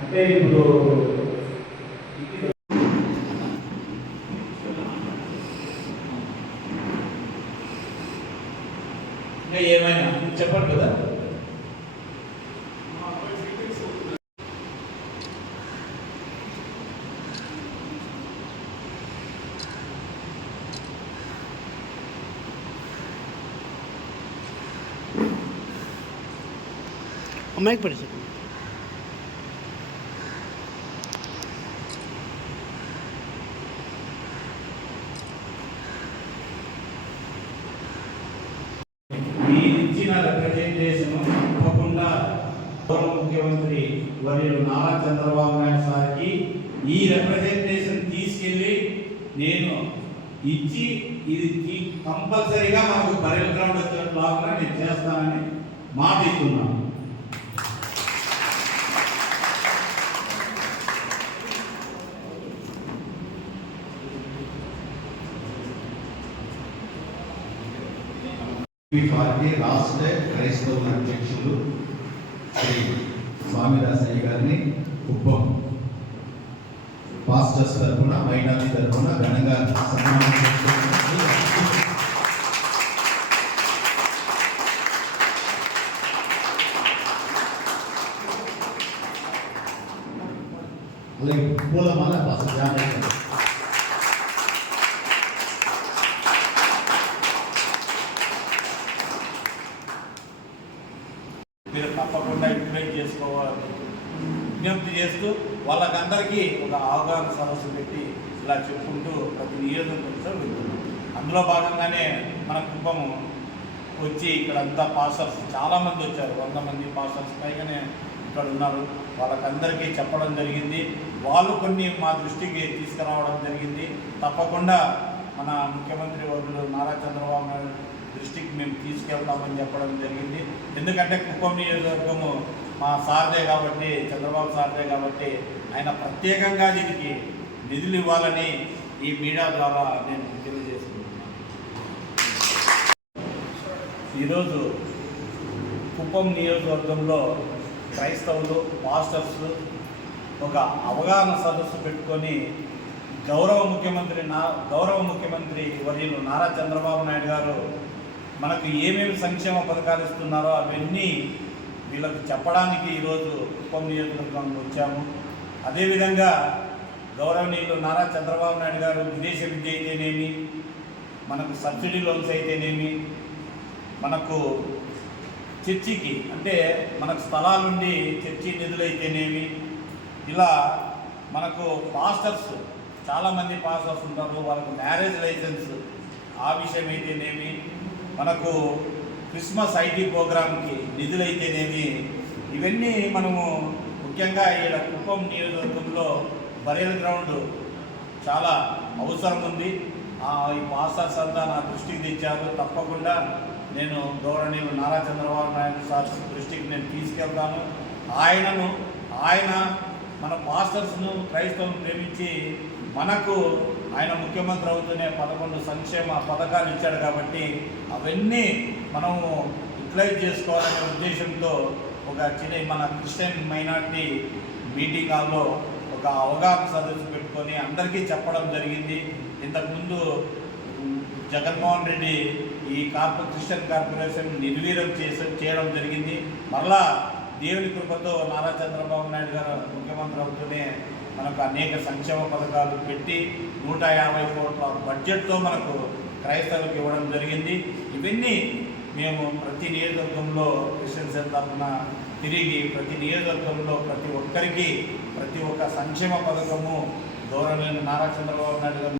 అంటే ఇప్పుడు ఏమైనా చెప్పండి కదా. అమ్మాయికి పడి మీరు ఇచ్చిన రిప్రజెంటేషన్ తప్పకుండా గౌరవ ముఖ్యమంత్రి వర్యులు నారా చంద్రబాబు నాయుడు సార్కి ఈ రిప్రజెంటేషన్ తీసుకెళ్ళి నేను ఇచ్చి ఇది కంపల్సరీగా మాకు బరెల్ గ్రౌండ్ వచ్చినట్లుగా నేను చేస్తానని మాట ఇస్తున్నాను. ఈ పార్టీ రాష్ట్ర క్రైస్తవ అధ్యక్షులు శ్రీ స్వామిదాసయ్య గారిని కుప్పం పాస్టర్స్ తరఫున మైనార్టీ తరఫున ఘనంగా సన్మానం అలాగే పూలమాల పాస్టర్ జాగ్రత్త మీరు తప్పకుండా ఇంప్లిమెంట్ చేసుకోవాలి. విజ్ఞప్తి చేస్తూ వాళ్ళకందరికీ ఒక అవగాహన సదస్సు పెట్టి ఇలా చెప్పుకుంటూ ప్రతి నియోజకవర్గం వెళ్తున్నాం అందులో భాగంగానే మన కుప్పము వచ్చి ఇక్కడ అంతా పాస్టర్స్ చాలామంది వచ్చారు. వంద మంది పాస్టర్స్ పైగానే ఇక్కడ ఉన్నారు. వాళ్ళకందరికీ చెప్పడం జరిగింది. వాళ్ళు కొన్ని మా దృష్టికి తీసుకురావడం జరిగింది. తప్పకుండా మన ముఖ్యమంత్రి వర్గులు నారా చంద్రబాబు నాయుడు దృష్టికి మేము తీసుకెళ్తామని చెప్పడం జరిగింది. ఎందుకంటే కుప్పం నియోజకవర్గము మా సార్దే కాబట్టి చంద్రబాబు సార్దే కాబట్టి ఆయన ప్రత్యేకంగా దీనికి నిధులు ఇవ్వాలని ఈ మీడియా ద్వారా నేను తెలియజేస్తున్నాను. ఈరోజు కుప్పం నియోజకవర్గంలో క్రైస్తవులు పాస్టర్స్ ఒక అవగాహన సదస్సు పెట్టుకొని గౌరవ ముఖ్యమంత్రి నా గౌరవ ముఖ్యమంత్రి వర్యులు నారా చంద్రబాబు నాయుడు గారు మనకు ఏమేమి సంక్షేమ పథకాలు ఇస్తున్నారో అవన్నీ వీళ్ళకి చెప్పడానికి ఈరోజు కుప్పం నియోజకవర్గంలో వచ్చాము. అదేవిధంగా గౌరవనీయులు నారా చంద్రబాబు నాయుడు గారు విదేశ విద్య అయితేనేమి మనకు సబ్సిడీ లోన్స్ అయితేనేమి మనకు చర్చికి అంటే మనకు స్థలాలుండి చర్చి నిధులైతేనేమి ఇలా మనకు పాస్టర్స్ చాలామంది పాస్టర్స్ ఉంటారు వాళ్ళకు మ్యారేజ్ లైసెన్స్ ఆ విషయం అయితేనేమి మనకు క్రిస్మస్ ఐటీ ప్రోగ్రామ్కి నిధులైతేనేమి ఇవన్నీ మనము ముఖ్యంగా ఈడ కుప్పం నియోజకవర్గంలో బరేల్ గ్రౌండ్ చాలా అవసరం ఉంది. ఆ, ఈ మాస్టర్స్ అంతా నా దృష్టికి తెచ్చారు. తప్పకుండా నేను గౌరవనీయులు నారా చంద్రబాబు నాయుడు సార్ దృష్టికి నేను తీసుకెళ్తాను. ఆయనను ఆయన మన మాస్టర్స్ను క్రైస్తవులు ప్రేమించి మనకు ఆయన ముఖ్యమంత్రి అవుతూనే పదకొండు సంక్షేమ పథకాలు ఇచ్చాడు కాబట్టి అవన్నీ మనము యూటిలైజ్ చేసుకోవాలనే ఉద్దేశంతో ఒక చిన్న మన క్రిస్టియన్ మైనార్టీ మీటింగ్ హాల్లో ఒక అవగాహన సదస్సు పెట్టుకొని అందరికీ చెప్పడం జరిగింది. ఇంతకుముందు జగన్మోహన్ రెడ్డి ఈ కార్పొ క్రిస్టియన్ కార్పొరేషన్ నిర్వీర్యం చేసే చేయడం జరిగింది. మరలా దేవుని కృపతో నారా చంద్రబాబు నాయుడు గారు ముఖ్యమంత్రి అవుతూనే మనకు అనేక సంక్షేమ పథకాలు పెట్టి నూట యాభై కోట్ల బడ్జెట్తో మనకు క్రైస్తవులకు ఇవ్వడం జరిగింది. ఇవన్నీ మేము ప్రతి నియోజకవర్గంలో క్రిస్టియన్ సెల్ తరఫున తిరిగి ప్రతి నియోజకవర్గంలో ప్రతి ఒక్కరికి ప్రతి ఒక్క సంక్షేమ పథకము గౌరవనీయ నారా చంద్రబాబు నాయుడు గారు